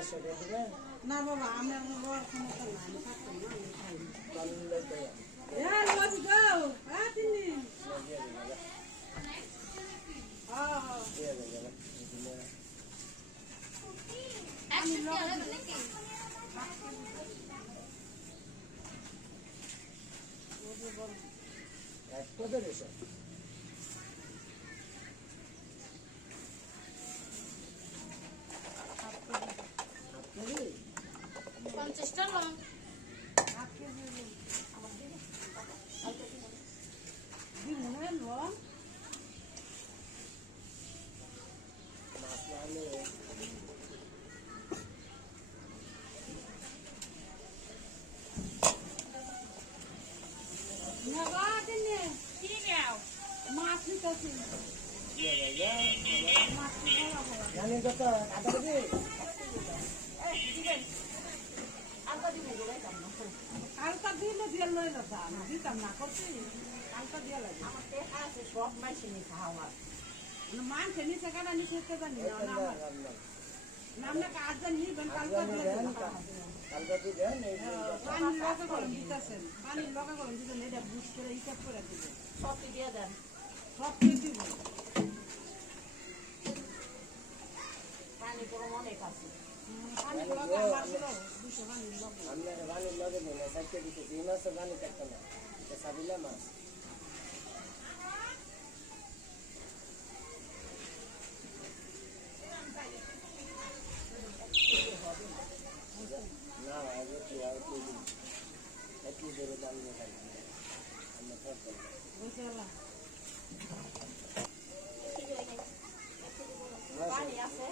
না বাবা আমি আর ক্ষমতা নাই আমি থাকতাম না আমি খাইনি পঞ্চাশটা লং কালকা দিলে দিয়ে লইল দিতাম না করছি কালকা দিয়ে লাগে সব মাইছে নি খাওয়া মানছে নিচে কাটা নিচে জানি না নামনা কাজ নিবেন কালকা দিয়ে পানির লগে গরম দিতেছেন পানির লগে গরম দিতেন এটা বুঝ করে হিসাব করে দিবেন সব দিয়ে দেন সব দিয়ে দিবেন পানি গরম অনেক আছে পানির লগে আমার দুশো পানির লগে আমরা পানির লগে বলে সাইডে দিতেছি এই মাছও পানি থাকতো না এটা সাবিলা মাছ না একটু ধরে দাম দেখাই আমরা থাকতাম বুঝতে পারলাম পানি আছে